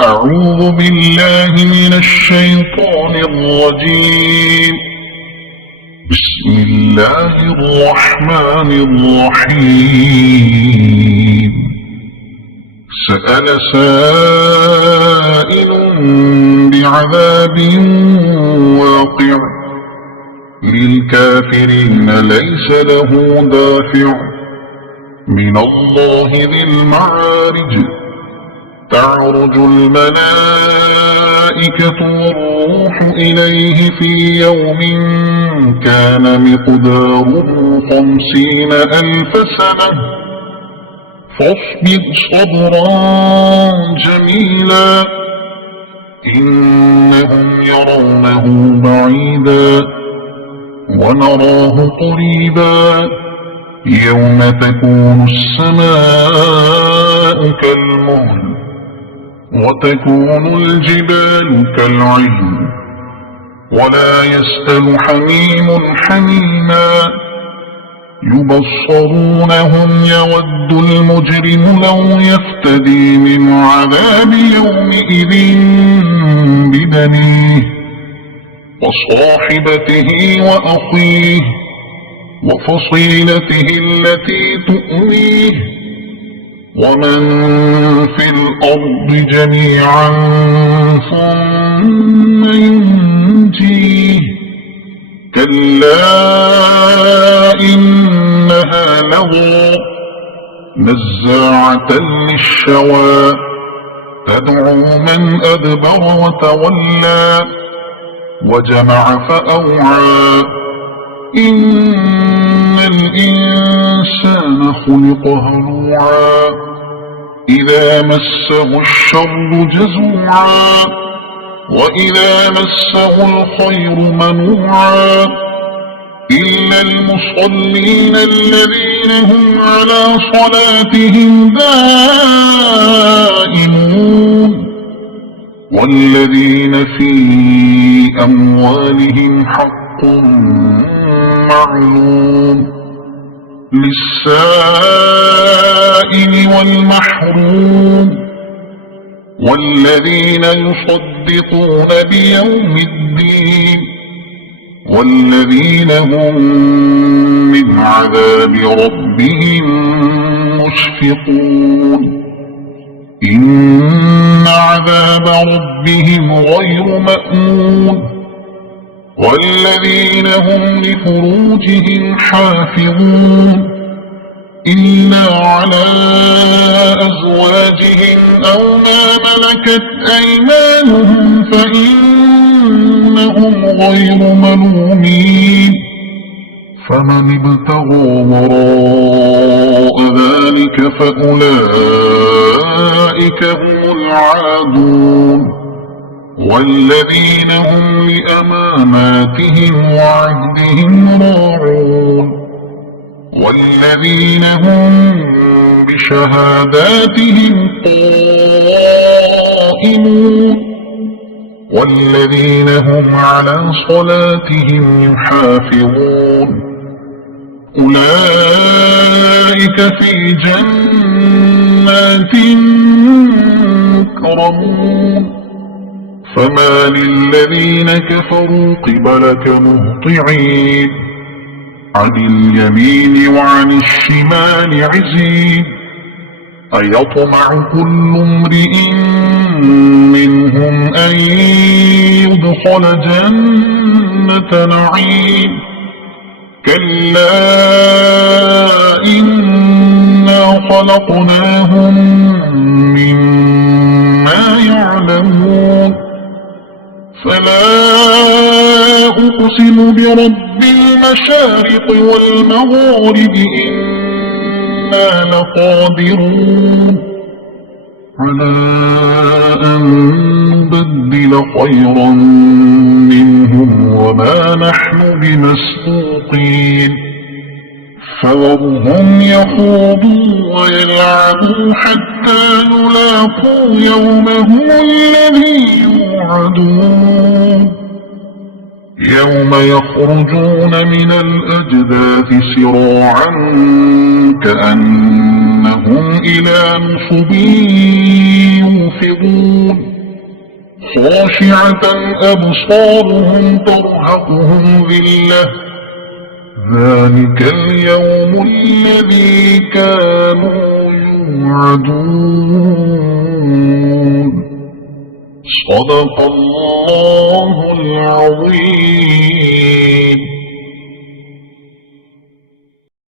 أعوذ بالله من الشيطان الرجيم. بسم الله الرحمن الرحيم. سأل سائل بعذاب واقع للكافرين ليس له دافع من الله ذي المعارج. تعرج الملائكة والروح إليه في يوم كان مقداره 50,000 سنة فاصبر صبرا جميلا إنهم يرونه بعيدا ونراه قريبا يوم تكون السماء كالمهل وتكون الجبال كالعهن ولا يسأل حميم حميما يبصرونهم يود المجرم لو يفتدي من عذاب يومئذ ببنيه وصاحبته وأخيه وفصيلته التي تؤويه ومن في الأرض جميعا ثم ينجيه كلا إنها لظى نزاعة للشوى تدعو من أدبر وتولى وجمع فأوعى إن الإنسان خلق هلوعا إذا مسه الشر جزوعا وإذا مسه الخير منوعا إلا المصلين الذين هم على صلاتهم دائمون والذين في أموالهم حق معلوم للسائل والمحروم والذين يصدقون بيوم الدين والذين هم من عذاب ربهم مشفقون إن عذاب ربهم غير مأمون والذين هم لفروجهم حافظون إلا على أزواجهم أو ما ملكت أيمانهم فإنهم غير ملومين فمن ابتغى وراء ذلك فأولئك هم العادون والذين هم لأماناتهم وعهدهم راعون والذين هم بشهاداتهم قائمون والذين هم على صلاتهم يحافظون أولئك في جنات مكرمون فما للذين كفروا قبلك مهطعين عن اليمين وعن الشمال عزين أيطمع كل امرئ منهم أن يدخل جنة نعيم كلا إنا خلقناهم مما يعلمون فلا أقسم برب المشارق والمغارب إنا لقادرون على أن نبدل خيرا منهم وما نحن بمسبوقين فذرهم يخوضوا ويلعبوا حتى يلاقوا يومهم الذي يوعدون يوم يخرجون من الأجداث سراعا كأنهم إلى نصب ينفضون خاشعة أبصارهم ترهقهم ذلة ذلك اليوم الذي كانوا يوعدون صدق الله العظيم.